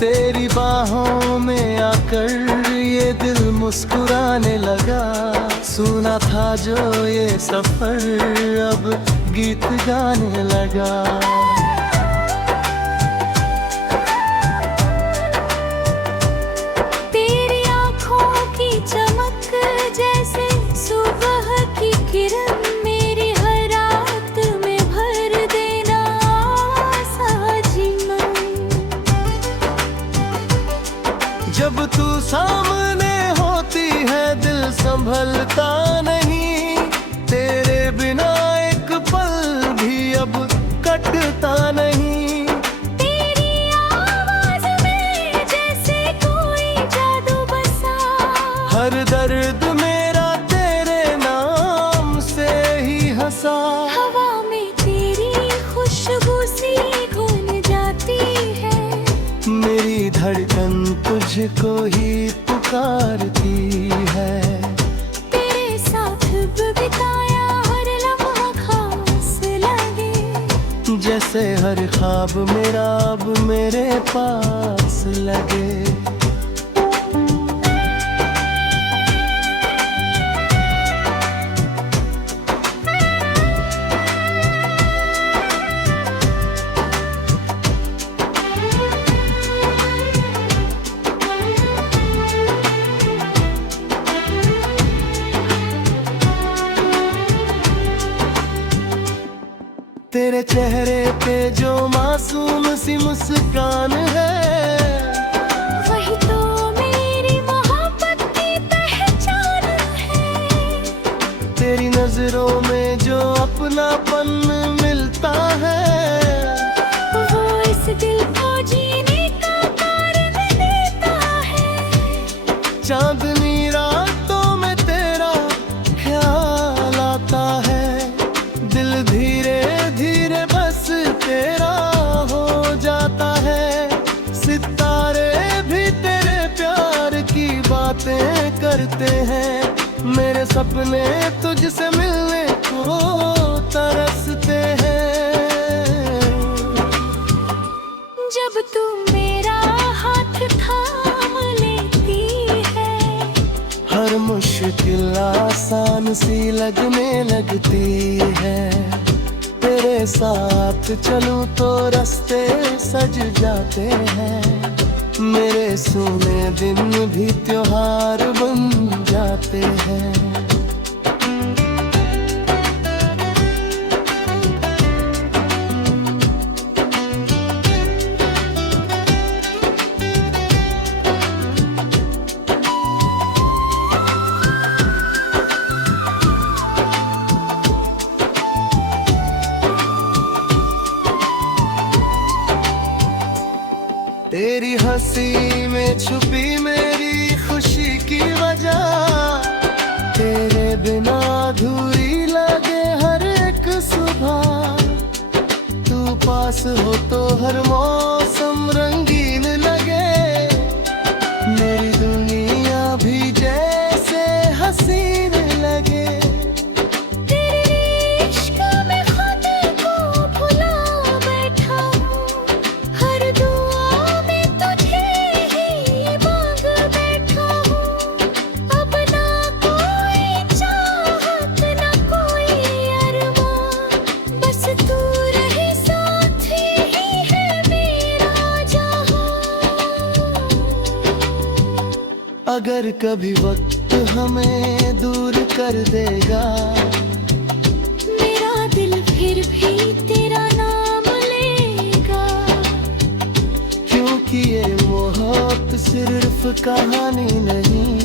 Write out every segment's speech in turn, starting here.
तेरी बाहों में आकर ये दिल मुस्कुराने लगा। सुना था जो ये सफर अब गीत गाने लगा। तेरी आँखों की चमक जैसे सुबह की किरण, मेरी हर रात में भर देना साजिमन। जब तू सामने होती है दिल संभलता नहीं, तेरे बिना एक पल भी अब कटता नहीं। तेरी आवाज में जैसे कोई जादू बसा, हर दर्द मेरा तेरे नाम से ही हंसा। हवा में तेरी खुशबू सी घुल जाती है, मेरी धड़कन तुझको ही पुकारती है। तेरे साथ बिताया हर लम्हा खास लगे, जैसे हर ख्वाब मेरा अब मेरे पास लगे। तेरे चेहरे पे जो मासूम सी मुस्कान है, वही तो मेरी मोहब्बत की पहचान है। तेरी नजरों में जो अपनापन मिलता है, वो इस दिल को जीने का कारण देता है। चांदनी रातों में तेरा ख्याल आता है, दिल धीरे धीरे बस तेरा हो जाता है। सितारे भी तेरे प्यार की बातें करते हैं, मेरे सपने तुझसे मिलने को तरसते हैं। जब तू मेरा हाथ थाम लेती है, हर मुश्किल आसान सी लगने लगती है। तेरे साथ चलूं तो रास्ते सज जाते हैं, मेरे सूने दिन भी त्योहार बन जाते हैं। तेरी हंसी में छुपी मेरी खुशी की वजह, तेरे बिना अधूरी लगे हर एक सुबह। तू पास हो तो हर मौसम रंगीन लगे, मेरी दुनिया भी जैसे हसीन लगे। तेरे इश्क में खुद को भुला बैठा हूँ, हर दुआ में तुझे ही मांग बैठा हूँ। अब ना कोई चाहत ना कोई अरमान, बस तू रहे साथी ही है मेरा जहां। अगर कभी वक्त हमें दूर कर देगा, मेरा दिल फिर भी तेरा नाम लेगा। क्योंकि ये मोहब्बत सिर्फ कहानी नहीं,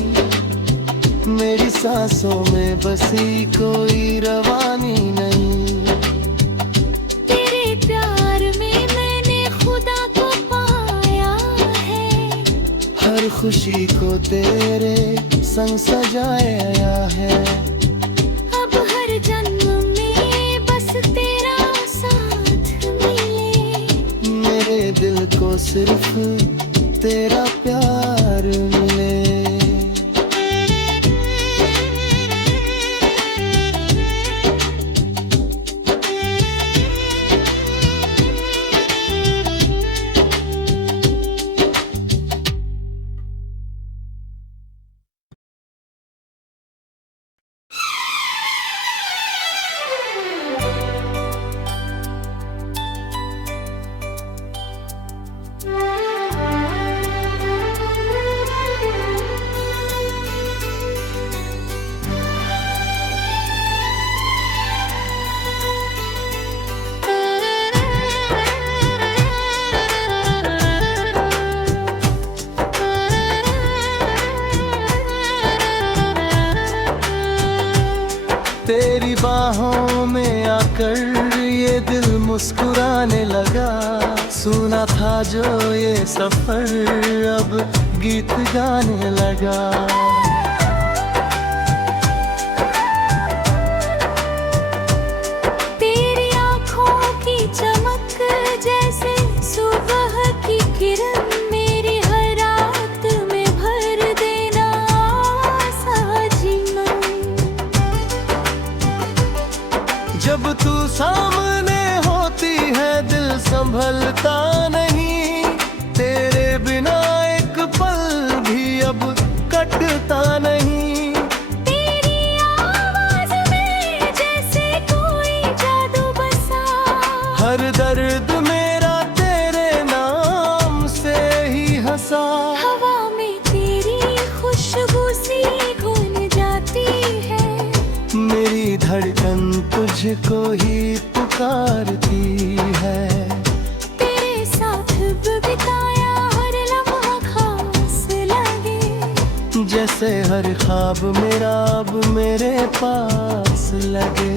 मेरी सांसों में बसी कोई रवानी नहीं। तेरे प्यार में मैंने खुदा को पाया है, हर खुशी को तेरे संग सजाया है। अब हर जन्म में बस तेरा साथ मिले, मेरे दिल को सिर्फ तेरा प्यार मिले। आकर ये दिल मुस्कुराने लगा। सुना था जो ये सफर अब गीत गाने लगा। तेरी आँखों की चमक जैसे सुबह की किरण मेरी हर रात में भर देना साजिना। जब तू सामने होती है दिल संभलता नहीं। तेरे बिना एक पल भी अब कटता नहीं। तेरी आवाज में जैसे कोई जादू बसा। हर दर्द मेरा तेरे नाम से ही हंसा। हवा में तेरी खुशबू सी घुल जाती है। मेरी धड़कन तुझको ही पुकारती है। तेरे साथ बिताया हर लम्हा खास लगे। जैसे हर ख्वाब मेरा अब मेरे पास लगे।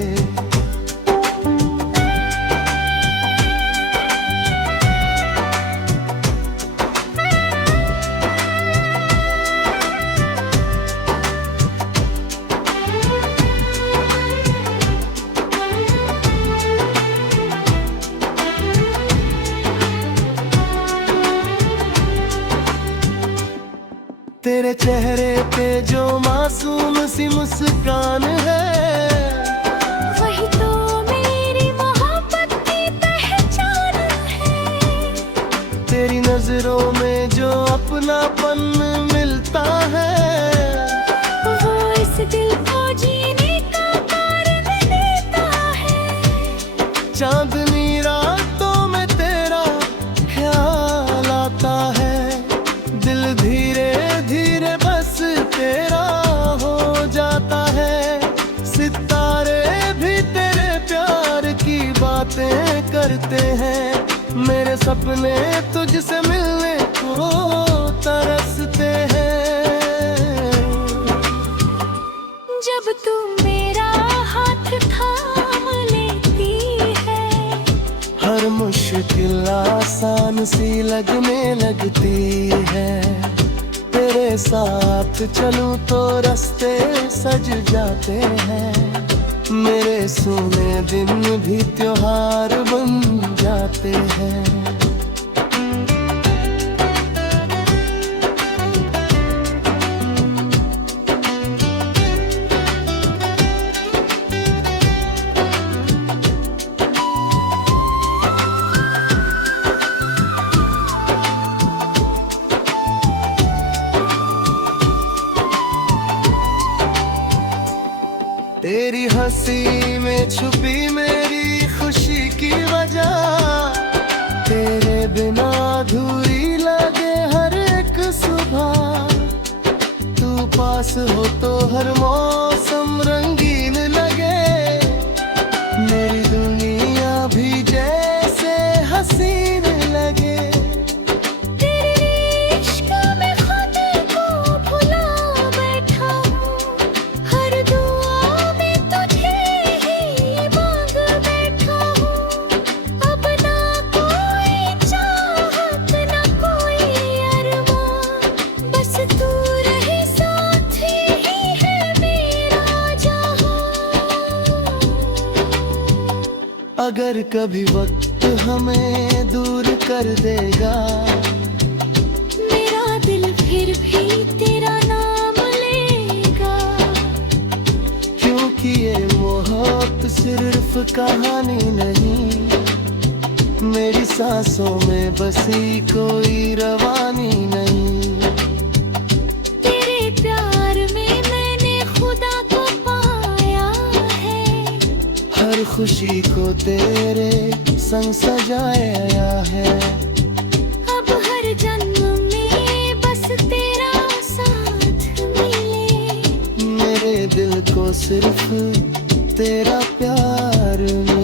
तेरे चेहरे पे जो मासूम सी मुस्कान है। वही तो मेरी मोहब्बत की पहचान है। तेरी नजरों में जो अपनापन मिलता है। वो इस दिल को जीने का कारण देता है। चांदनी रातों में तेरा ख्याल आता है। दिल धीरे धीरे बस तेरा हो जाता है। सितारे भी तेरे प्यार की बातें करते हैं। मेरे सपने तुझसे मिलने को तरसते हैं। जब तू मेरा हाथ थाम लेती है। हर मुश्किल आसान सी लगने लगती है। तेरे साथ चलूं तो रास्ते सज जाते हैं। मेरे सूने दिन भी त्योहार बन जाते हैं। तेरी हंसी में छुपी मेरी खुशी की वजह। तेरे बिना अधूरी लगे हर एक सुबह। तू पास हो तो हर मौसम रंगीन लगे। मेरी दुनिया भी जैसे हसीन लगे। तेरे इश्क में खुद को भुला बैठा हूँ। हर दुआ में तुझे ही मांग बैठा हूँ। अब ना कोई चाहत ना कोई अरमान। बस तू रहे साथी ही है मेरा जहां। अगर कभी वक्त हमें दूर कर देगा। मेरा दिल फिर भी तेरा नाम लेगा। क्योंकि ये मोहब्बत सिर्फ कहानी नहीं। मेरी सांसों में बसी कोई रवानी नहीं। तेरे प्यार में मैंने खुदा को पाया है। हर खुशी को तेरे संग सजाया है। अब हर जन्म में बस तेरा साथ मिले। मेरे दिल को सिर्फ तेरा प्यार मिले।